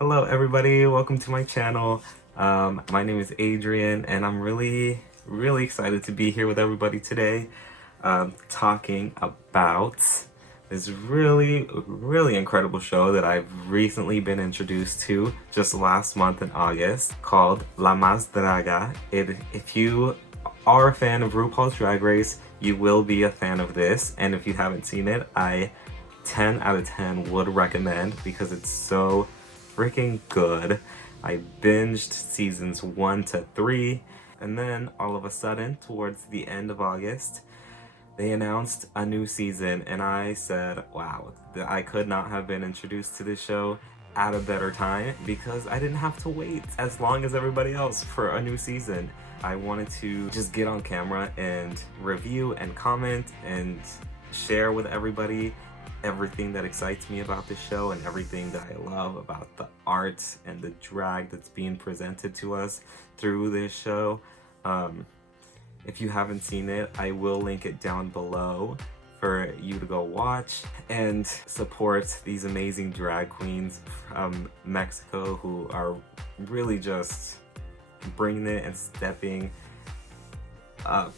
Hello everybody, welcome to my channel. My name is Adrian and I'm really excited to be here with everybody today, talking about this really incredible show that I've recently been introduced to just last month in August, called Mas Draga. If you are a fan of RuPaul's Drag Race, you will be a fan of this, and if you haven't seen it, I 10 out of 10 would recommend because it's so freaking good. I binged seasons 1 to 3, and then all of a sudden, towards the end of August, they announced a new season, and I said, wow, I could not have been introduced to this show at a better time because I didn't have to wait as long as everybody else for a new season. I wanted to just get on camera and review and comment and share with everybody everything that excites me about this show and everything that I love about the art and the drag that's being presented to us through this show. If you haven't seen it, I will link it down below for you to go watch and support these amazing drag queens from Mexico who are really just bringing it and stepping up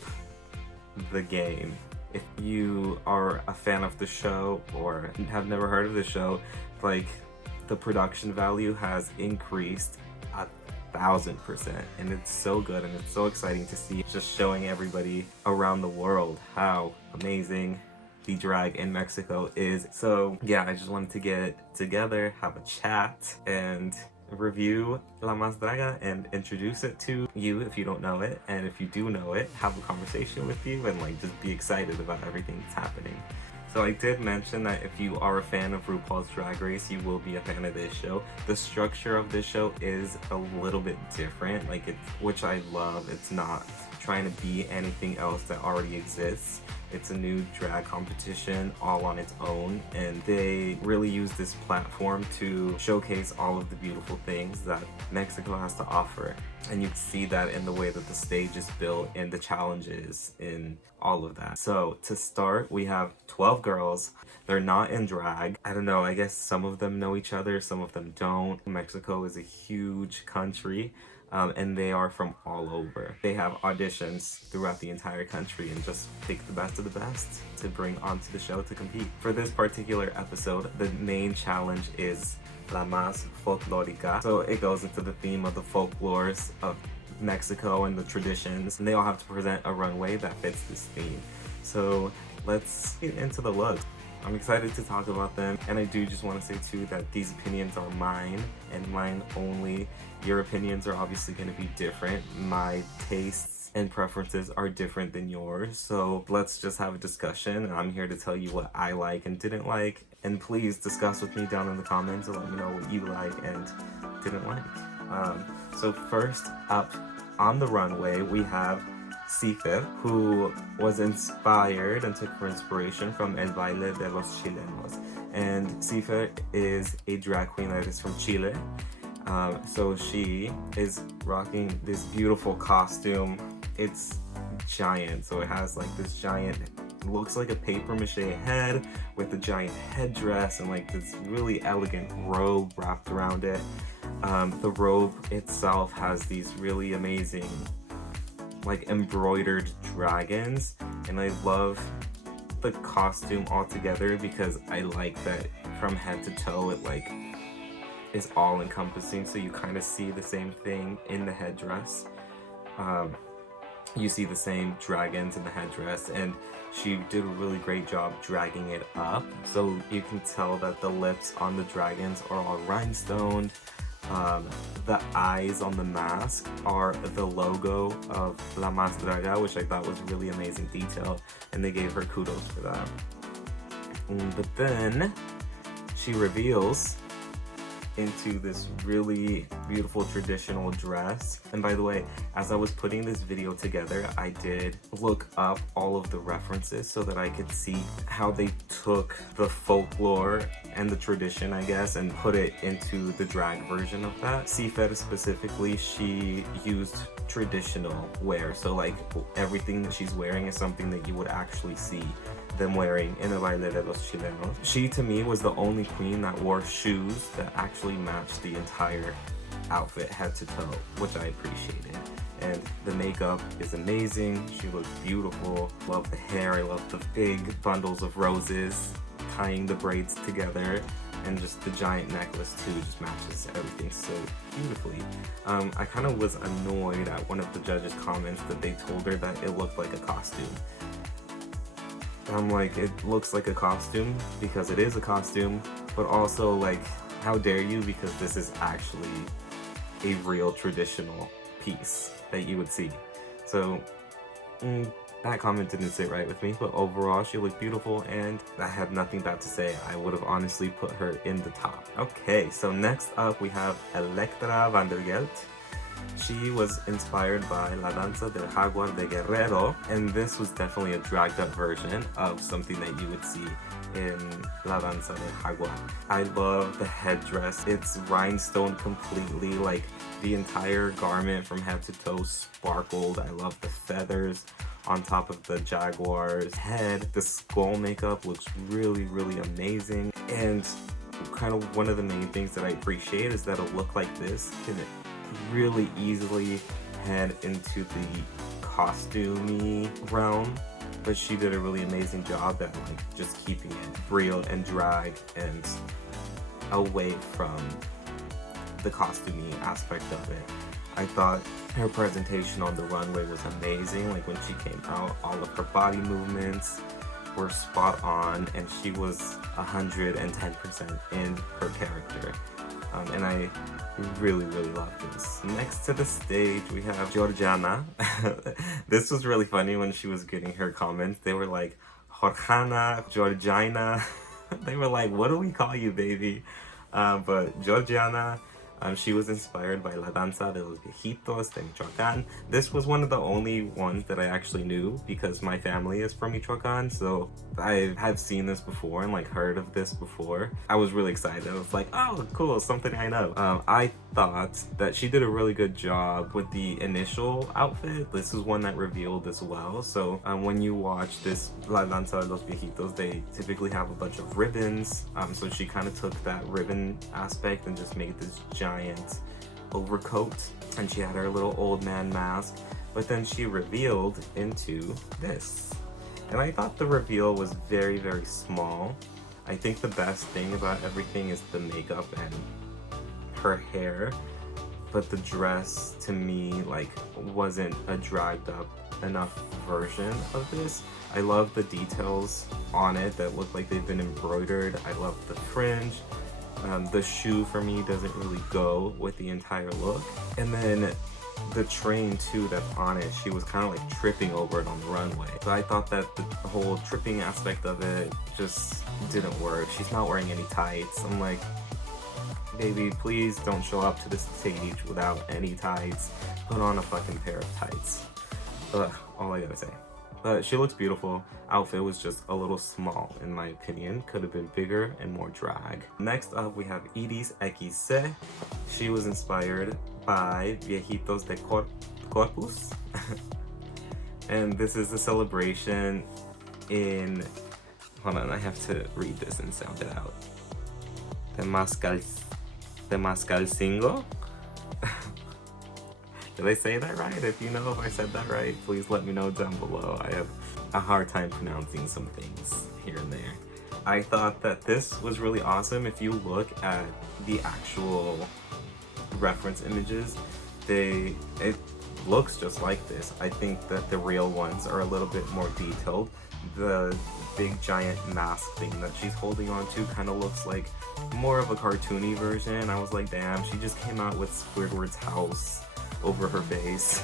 the game. If you are a fan of the show or have never heard of the show, like, the production value has increased 1,000%, and it's so good and it's so exciting to see, just showing everybody around the world how amazing the drag in Mexico is. So yeah, I just wanted to get together, have a chat, and review Mas Draga and introduce it to you if you don't know it, and if you do know it, have a conversation with you and like just be excited about everything that's happening. So I did mention that if you are a fan of RuPaul's Drag Race, you will be a fan of this show. The structure of this show is a little bit different, like which I love. It's not trying to be anything else that already exists. It's a new drag competition all on its own, and they really use this platform to showcase all of the beautiful things that Mexico has to offer. And you can see that in the way that the stage is built and the challenges in all of that. So to start, we have 12 girls. They're not in drag. I don't know, I guess some of them know each other, some of them don't. Mexico is a huge country. And they are from all over. They have auditions throughout the entire country and just pick the best of the best to bring onto the show to compete. For this particular episode, the main challenge is La Más Folclórica. So it goes into the theme of the folklores of Mexico and the traditions, and they all have to present a runway that fits this theme. So let's get into the looks. I'm excited to talk about them, and I do just want to say too that these opinions are mine and mine only. Your opinions are obviously going to be different. My tastes and preferences are different than yours, so let's just have a discussion. I'm here to tell you what I like and didn't like, and please discuss with me down in the comments and let me know what you like and didn't like. So first up on the runway, we have Cifer, who was inspired and took her inspiration from El Baile de los Chilenos. And Cifer is a drag queen that is from Chile. So she is rocking this beautiful costume. It's giant, so it has like this giant, looks like a paper mache head with a giant headdress and like this really elegant robe wrapped around it. The robe itself has these really amazing like embroidered dragons, and I love the costume altogether because I like that from head to toe it like is all encompassing, so you kind of see the same thing in the headdress. You see the same dragons in the headdress, and she did a really great job dragging it up, so you can tell that the lips on the dragons are all rhinestoned. The eyes on the mask are the logo of Mas Draga, which I thought was really amazing detail, and they gave her kudos for that. But then she reveals into this really beautiful traditional dress. And by the way, as I was putting this video together, I did look up all of the references so that I could see how they took the folklore and the tradition, I guess, and put it into the drag version of that. Cifer specifically, she used traditional wear, so like everything that she's wearing is something that you would actually see them wearing in the Baile de los Chilenos. She, to me, was the only queen that wore shoes that actually matched the entire outfit head to toe, which I appreciated. And the makeup is amazing. She looks beautiful. Love the hair. I love the big bundles of roses tying the braids together, and just the giant necklace too just matches everything so beautifully. I kind of was annoyed at one of the judges' comments that they told her that it looked like a costume. I'm like, it looks like a costume because it is a costume, but also like, how dare you, because this is actually a real traditional piece that you would see. So that comment didn't sit right with me, but overall she looked beautiful and I have nothing bad to say. I would have honestly put her in the top. Okay, so next up we have Elektra van der Gelt. She was inspired by La Danza del Jaguar de Guerrero, and this was definitely a dragged up version of something that you would see in La Danza del Jaguar. I love the headdress. It's rhinestone completely, like the entire garment from head to toe sparkled. I love the feathers on top of the jaguar's head. The skull makeup looks really, really amazing. And kind of one of the main things that I appreciate is that a look like this can really easily head into the costumey realm, but she did a really amazing job at like just keeping it real and drag and away from the costumey aspect of it. I thought her presentation on the runway was amazing. Like when she came out, all of her body movements were spot on, and she was 110% in her character. And I really, really love this. Next to the stage, we have Georgiana. This was really funny when she was getting her comments. They were like, Jorjana, Georgina. They were like, what do we call you, baby? But Georgiana, she was inspired by La Danza de los Viejitos de Michoacán. This was one of the only ones that I actually knew because my family is from Michoacán, so I have seen this before and like heard of this before. I was really excited. I was like, oh, cool, something I know. I thought that she did a really good job with the initial outfit. This is one that revealed as well. So when you watch this La Danza de los Viejitos, they typically have a bunch of ribbons. So she kind of took that ribbon aspect and just made this giant overcoat, and she had her little old man mask, but then she revealed into this. And I thought the reveal was very, very small. I think the best thing about everything is the makeup and her hair, but the dress to me like wasn't a dragged up enough version of this. I love the details on it that look like they've been embroidered. I love the fringe. The shoe for me doesn't really go with the entire look. And then the train too that's on it, she was kind of like tripping over it on the runway. So I thought that the whole tripping aspect of it just didn't work. She's not wearing any tights. I'm like, baby, please don't show up to the stage without any tights. Put on a fucking pair of tights. Ugh, all I gotta say. But she looks beautiful. Outfit was just a little small in my opinion. Could have been bigger and more drag. Next up we have Edis Ekise. She was inspired by Viejitos de Corpus. And this is a celebration in, hold on, I have to read this and sound it out. Temascalcingo? Did I say that right? If you know if I said that right, please let me know down below. I have a hard time pronouncing some things here and there. I thought that this was really awesome. If you look at the actual reference images, it looks just like this. I think that the real ones are a little bit more detailed. The big giant mask thing that she's holding on to kind of looks like more of a cartoony version. I was like, damn, she just came out with Squidward's house over her face.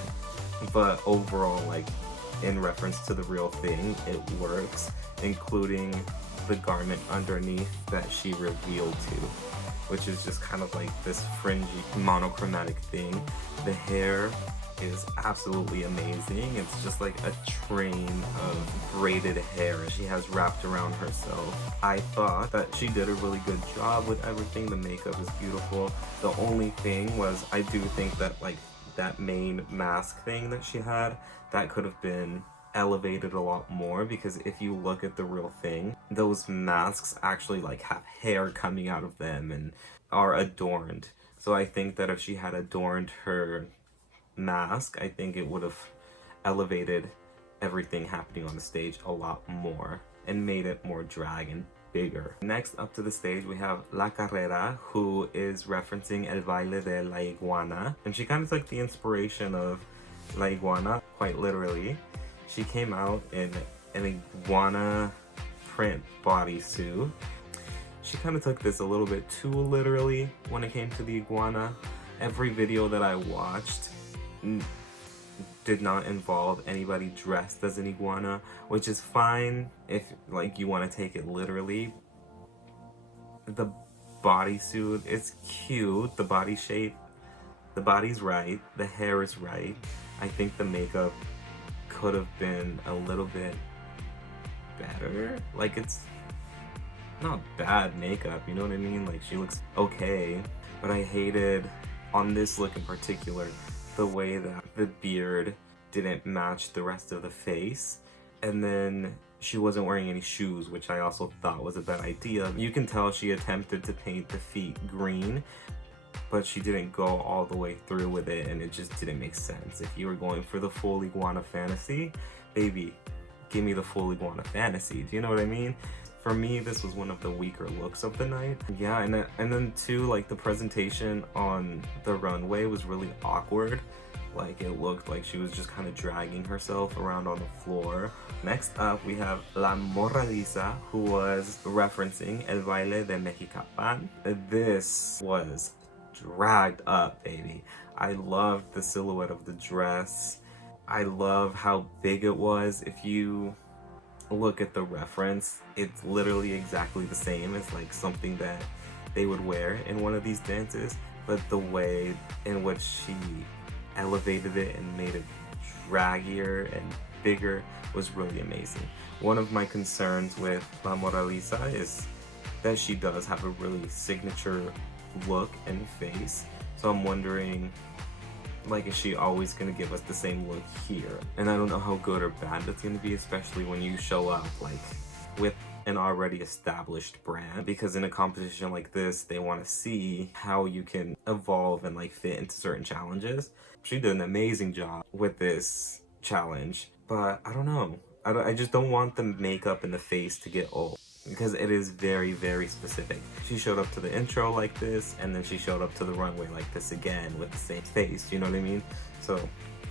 But overall, like in reference to the real thing, it works, including the garment underneath that she revealed to, which is just kind of like this fringy monochromatic thing. The hair is absolutely amazing. It's just like a train of braided hair she has wrapped around herself. I thought that she did a really good job with everything. The makeup is beautiful. The only thing was, I do think that like that main mask thing that she had, that could have been elevated a lot more, because if you look at the real thing, those masks actually like have hair coming out of them and are adorned. So I think that if she had adorned her mask, I think it would have elevated everything happening on the stage a lot more and made it more drag and bigger. Next up to the stage we have La Carrera, who is referencing El Baile de la Iguana, and she kind of took the inspiration of La Iguana quite literally. She came out in an iguana print bodysuit. She kind of took this a little bit too literally when it came to the iguana. Every video that I watched did not involve anybody dressed as an iguana, which is fine if like you want to take it literally. The bodysuit is cute, the body shape, the body's right, the hair is right. I think the makeup could have been a little bit better. Like, it's not bad makeup, you know what I mean? Like, she looks okay, but I hated on this look in particular the way that the beard didn't match the rest of the face, and then she wasn't wearing any shoes, which I also thought was a bad idea. You can tell she attempted to paint the feet green, but she didn't go all the way through with it, and it just didn't make sense. If you were going for the full iguana fantasy, baby, give me the full iguana fantasy. Do you know what I mean? For me, this was one of the weaker looks of the night. Yeah, and then too, like, the presentation on the runway was really awkward. Like, it looked like she was just kind of dragging herself around on the floor. Next up, we have La Moraliza, who was referencing El Baile de Mexicapan. This was dragged up, baby. I loved the silhouette of the dress. I love how big it was. If you look at the reference, it's literally exactly the same as like something that they would wear in one of these dances, but the way in which she elevated it and made it draggier and bigger was really amazing. One of my concerns with La Moraliza is that she does have a really signature look and face, so I'm wondering, like, is she always gonna give us the same look here? And I don't know how good or bad that's gonna be, especially when you show up like with an already established brand, because in a competition like this, they want to see how you can evolve and like fit into certain challenges. She did an amazing job with this challenge, but I don't know. I just don't want the makeup and the face to get old, because it is very, very specific. She showed up to the intro like this, and then she showed up to the runway like this again with the same face, you know what I mean? So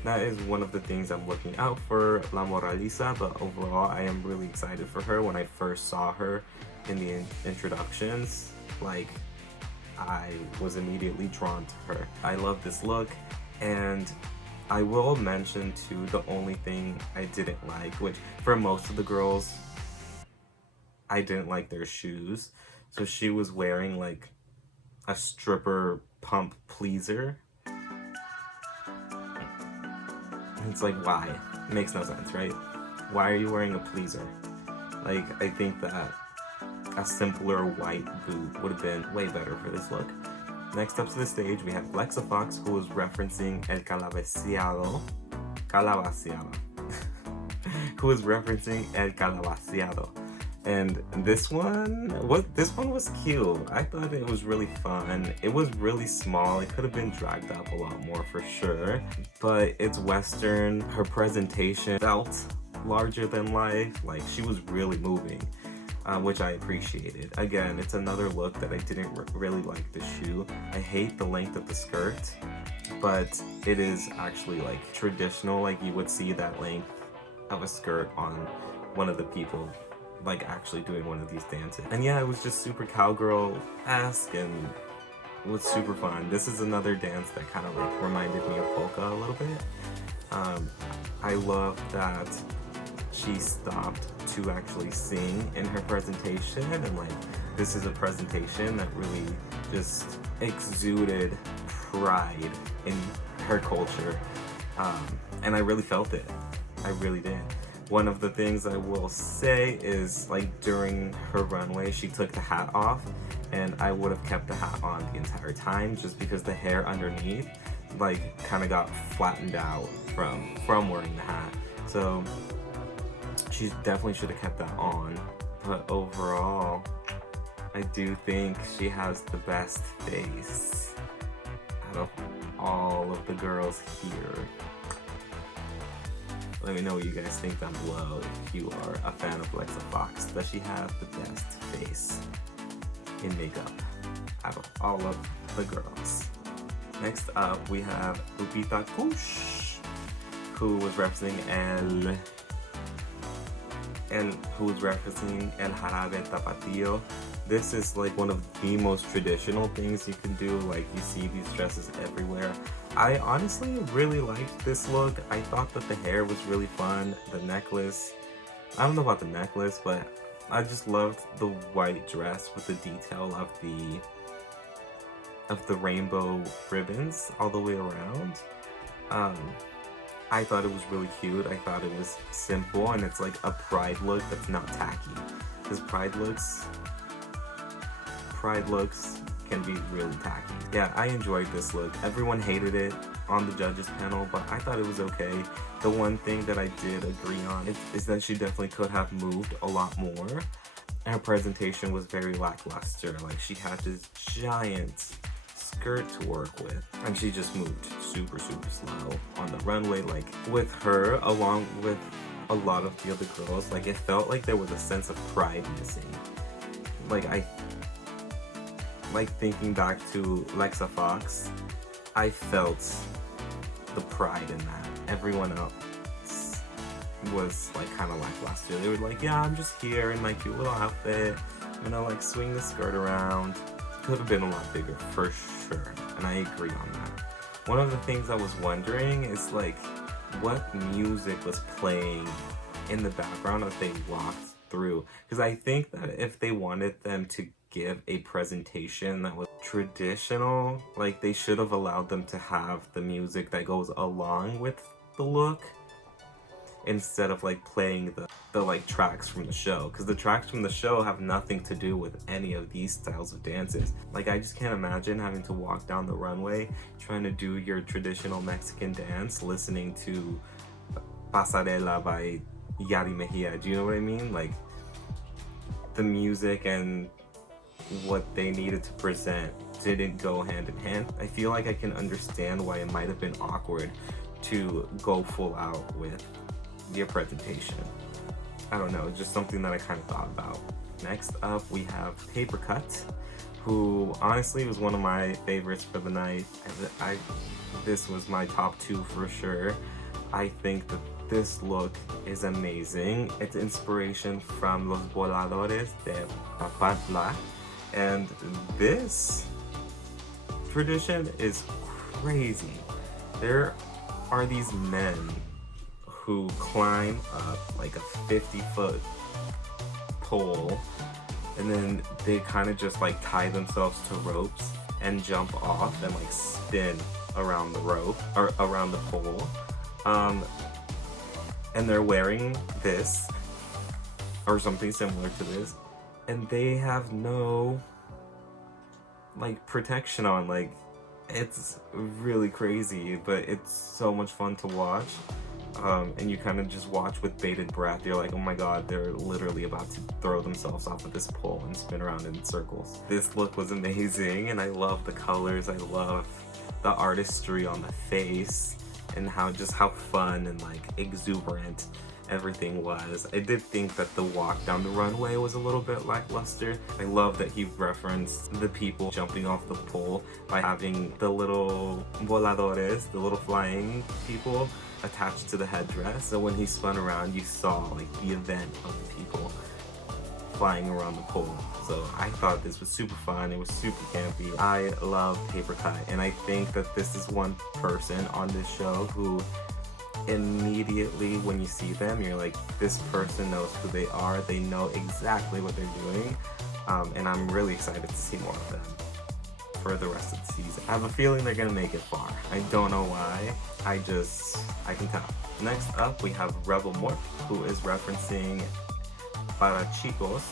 that is one of the things I'm looking out for La Moraliza, but overall I am really excited for her. When I first saw her in the introductions, like, I was immediately drawn to her. I love this look, and I will mention too the only thing I didn't like, which for most of the girls, I didn't like their shoes. So she was wearing like a stripper pump pleaser. It's like, why? It makes no sense, right? Why are you wearing a pleaser? Like, I think that a simpler white boot would have been way better for this look. Next up to the stage, we have Lexa Fox, who is referencing El Calabaciado. Who is referencing El Calabaciado. And this one was cute. I thought it was really fun. It was really small. It could have been dragged up a lot more for sure, but it's Western. Her presentation felt larger than life. Like, she was really moving, which I appreciated. Again, it's another look that I didn't really like the shoe. I hate the length of the skirt, but it is actually like traditional. Like, you would see that length of a skirt on one of the people like actually doing one of these dances. And yeah, it was just super cowgirl-esque and it was super fun. This is another dance that kind of like reminded me of polka a little bit. I love that she stopped to actually sing in her presentation, and like, this is a presentation that really just exuded pride in her culture, and I really felt it. I really did. One of the things I will say is, like, during her runway, she took the hat off, and I would have kept the hat on the entire time just because the hair underneath, like, kind of got flattened out from wearing the hat. So she definitely should have kept that on. But overall, I do think she has the best face out of all of the girls here. Let me know what you guys think down below if you are a fan of Lexa Fox. Does she have the best face in makeup out of all of the girls? Next up, we have Lupita, who was referencing El Jarabe Tapatio. This is like one of the most traditional things you can do. Like, you see these dresses everywhere. I honestly really liked this look. I thought that the hair was really fun. The necklace, I don't know about the necklace, but I just loved the white dress with the detail of the rainbow ribbons all the way around. I thought it was really cute. I thought it was simple, and it's like a pride look that's not tacky. Because pride looks can be really tacky. Yeah, I enjoyed this look. Everyone hated it on the judges panel, but I thought it was okay. The one thing that I did agree on is that she definitely could have moved a lot more. Her presentation was very lackluster. Like, she had this giant skirt to work with, and she just moved super slow on the runway. Like, with her along with a lot of the other girls, like, it felt like there was a sense of pride missing. Like, thinking back to Lexa Fox, I felt the pride in that. Everyone else was like kind of lackluster. They were like, yeah, I'm just here in my cute little outfit, I'm gonna like swing the skirt around. Could have been a lot bigger for sure, and I agree on that. One of the things I was wondering is like, what music was playing in the background as they walked through? Because I think that if they wanted them to give a presentation that was traditional, like, they should have allowed them to have the music that goes along with the look instead of like playing the like tracks from the show, because the tracks from the show have nothing to do with any of these styles of dances. Like, I just can't imagine having to walk down the runway trying to do your traditional Mexican dance listening to Pasarela by Yari Mejia. Do you know what I mean? Like, the music and what they needed to present didn't go hand in hand. I feel like I can understand why it might have been awkward to go full out with your presentation. I don't know, just something that I kind of thought about. Next up, we have Paper Cut, who honestly was one of my favorites for the night. This was my top 2 for sure. I think that this look is amazing. It's inspiration from Los Voladores de Papantla, and this tradition is crazy. There are these men who climb up like a 50-foot pole, and then they kind of just like tie themselves to ropes and jump off and like spin around the rope or around the pole. And they're wearing this or something similar to this, and they have no like protection on. Like, it's really crazy, but it's so much fun to watch. And you kind of just watch with bated breath. You're like, oh my god, they're literally about to throw themselves off of this pole and spin around in circles. This look was amazing, and I love the colors. I love the artistry on the face and how fun and like exuberant everything was. I did think that the walk down the runway was a little bit lackluster. I love that he referenced the people jumping off the pole by having the little voladores, the little flying people, attached to the headdress. So when he spun around, you saw like the event of the people flying around the pole. So I thought this was super fun. It was super campy. I love Paper Cut, and I think that this is one person on this show who immediately when you see them, you're like, this person knows who they are. They know exactly what they're doing, and I'm really excited to see more of them for the rest of the season. I have a feeling they're gonna make it far. I don't know why. I can tell. Next up, we have Rebel Morph, who is referencing Para Chicos,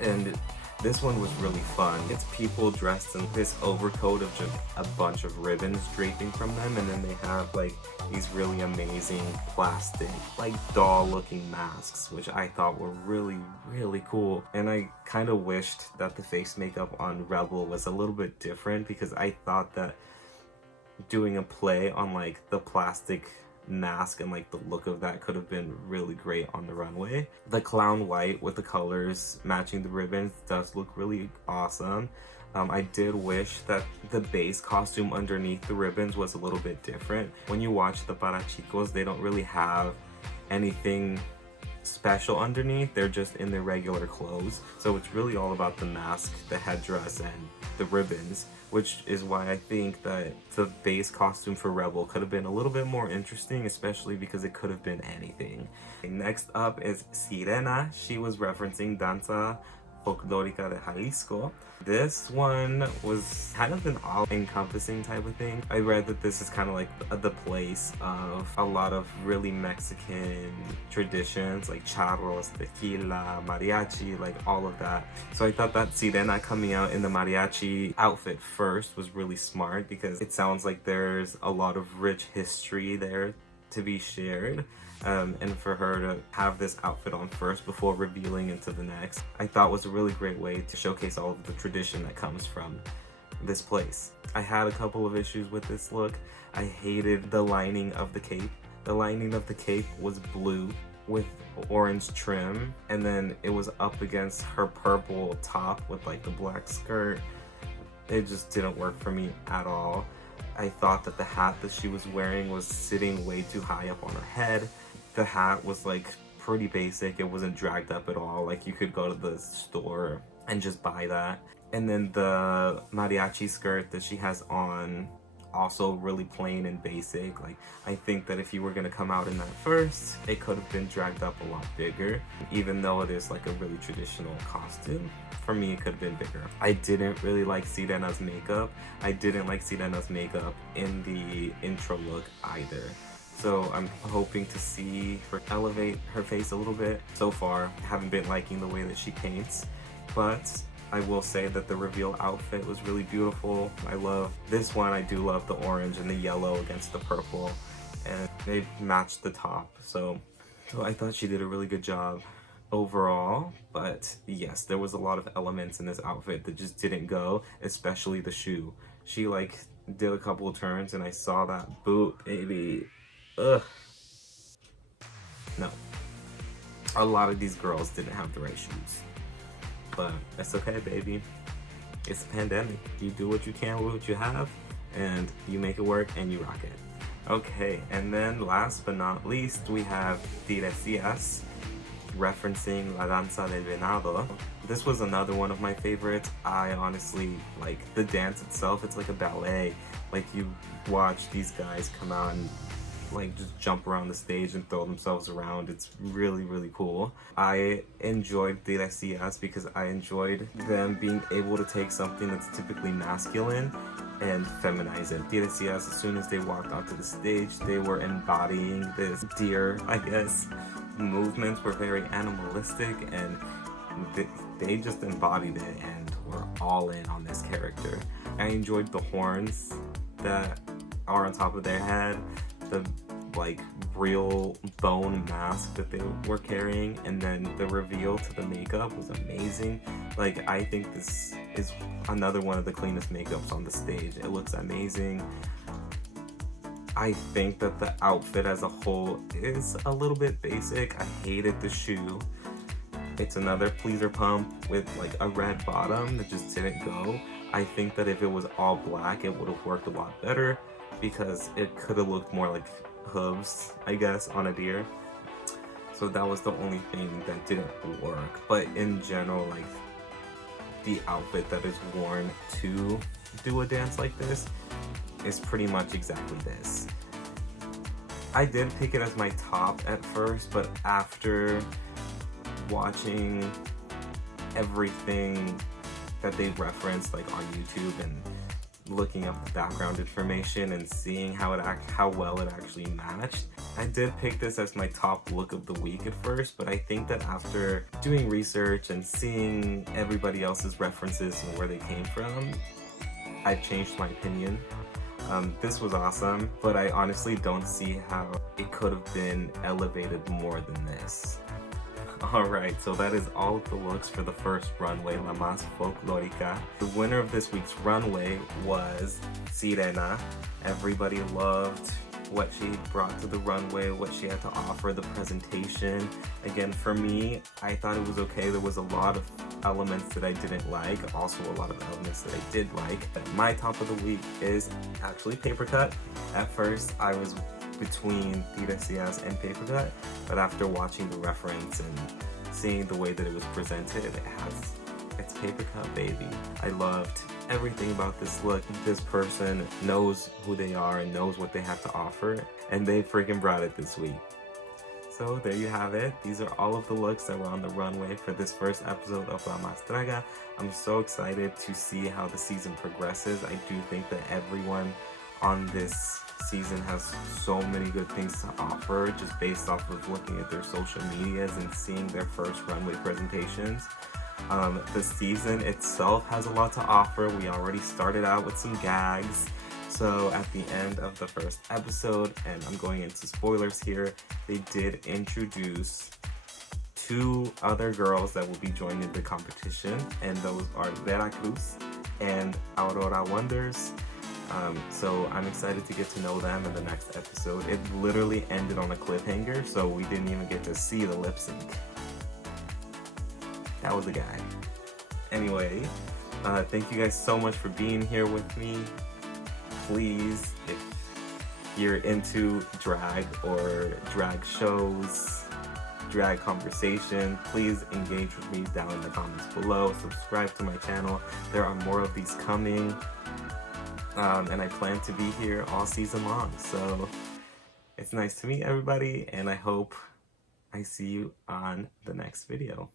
and This one was really fun. It's people dressed in this overcoat of just a bunch of ribbons draping from them, and then they have like these really amazing plastic, like doll-looking masks, which I thought were really, really cool. And I kind of wished that the face makeup on Rebel was a little bit different, because I thought that doing a play on like the plastic mask and like the look of that could have been really great on the runway. The clown white with the colors matching the ribbons does look really awesome. I did wish that the base costume underneath the ribbons was a little bit different. When you watch the Parachicos, they don't really have anything special underneath. They're just in their regular clothes. So it's really all about the mask, the headdress, and the ribbons, which is why I think that the base costume for Rebel could have been a little bit more interesting, especially because it could have been anything. Next up is Sirena. She was referencing Danza Folclórica de Jalisco. This one was kind of an all-encompassing type of thing. I read that this is kind of like the place of a lot of really Mexican traditions, like charros, tequila, mariachi, like all of that. So I thought that Sirena coming out in the mariachi outfit first was really smart, because it sounds like there's a lot of rich history there to be shared. And for her to have this outfit on first before revealing into the next, I thought was a really great way to showcase all of the tradition that comes from this place. I had a couple of issues with this look. I hated the lining of the cape. The lining of the cape was blue with orange trim, and then it was up against her purple top with like the black skirt. It just didn't work for me at all. I thought that the hat that she was wearing was sitting way too high up on her head. The hat was like pretty basic. It wasn't dragged up at all. Like you could go to the store and just buy that. And then the mariachi skirt that she has on, also really plain and basic. Like I think that if you were gonna come out in that first, it could have been dragged up a lot bigger. Even though it is like a really traditional costume, for me it could have been bigger. I didn't really like Sirena's makeup. I didn't like Sirena's makeup in the intro look either. So I'm hoping to see her elevate her face a little bit. So far, I haven't been liking the way that she paints, but I will say that the reveal outfit was really beautiful. I love this one. I do love the orange and the yellow against the purple, and they matched the top. So I thought she did a really good job overall. But yes, there was a lot of elements in this outfit that just didn't go, especially the shoe. She like did a couple of turns and I saw that boot, baby. Ugh. No. A lot of these girls didn't have the right shoes. But it's okay, baby. It's a pandemic. You do what you can with what you have, and you make it work and you rock it. Okay, and then last but not least, we have Tiresias referencing La Danza del Venado. This was another one of my favorites. I honestly like the dance itself. It's like a ballet. Like you watch these guys come out and like just jump around the stage and throw themselves around. It's really, really cool. I enjoyed Tiresias because I enjoyed them being able to take something that's typically masculine and feminize it. Tiresias, as soon as they walked onto the stage, they were embodying this deer, I guess. Movements were very animalistic, and they just embodied it and were all in on this character. I enjoyed the horns that are on top of their head, the like real bone mask that they were carrying, and then the reveal to the makeup was amazing. Like I think this is another one of the cleanest makeups on the stage. It looks amazing. I think that the outfit as a whole is a little bit basic. I hated the shoe. It's another pleaser pump with like a red bottom that just didn't go. I think that if it was all black, it would have worked a lot better, because it could have looked more like hooves, I guess, on a deer. So that was the only thing that didn't work. But in general, like the outfit that is worn to do a dance like this is pretty much exactly this. I did pick it as my top at first, but after watching everything that they referenced like on YouTube and looking up the background information and seeing how well it actually matched. I did pick this as my top look of the week at first, but I think that after doing research and seeing everybody else's references and where they came from, I changed my opinion. This was awesome, but I honestly don't see how it could have been elevated more than this. Alright, so that is all of the looks for the first runway, La Más Folclórica. The winner of this week's runway was Sirena. Everybody loved what she brought to the runway, what she had to offer, the presentation. Again, for me, I thought it was okay. There was a lot of elements that I didn't like, also a lot of elements that I did like. But my top of the week is actually Paper Cut. At first, I was between Tiresias and Paper Cut, but after watching the reference and seeing the way that it was presented, it's Paper Cut, baby. I loved everything about this look. This person knows who they are and knows what they have to offer, and they freaking brought it this week. So there you have it. These are all of the looks that were on the runway for this first episode of La Mas Draga. I'm so excited to see how the season progresses. I do think that everyone on this season has so many good things to offer just based off of looking at their social medias and seeing their first runway presentations. The season itself has a lot to offer. We already started out with some gags. So at the end of the first episode, and I'm going into spoilers here, they did introduce 2 other girls that will be joining the competition, and those are Veracruz and Aurora Wonders. So I'm excited to get to know them in the next episode. It literally ended on a cliffhanger, so we didn't even get to see the lip sync. That was a guy. Anyway, thank you guys so much for being here with me. Please, if you're into drag or drag shows, drag conversation, please engage with me down in the comments below. Subscribe to my channel. There are more of these coming. And I plan to be here all season long. So it's nice to meet everybody, and I hope I see you on the next video.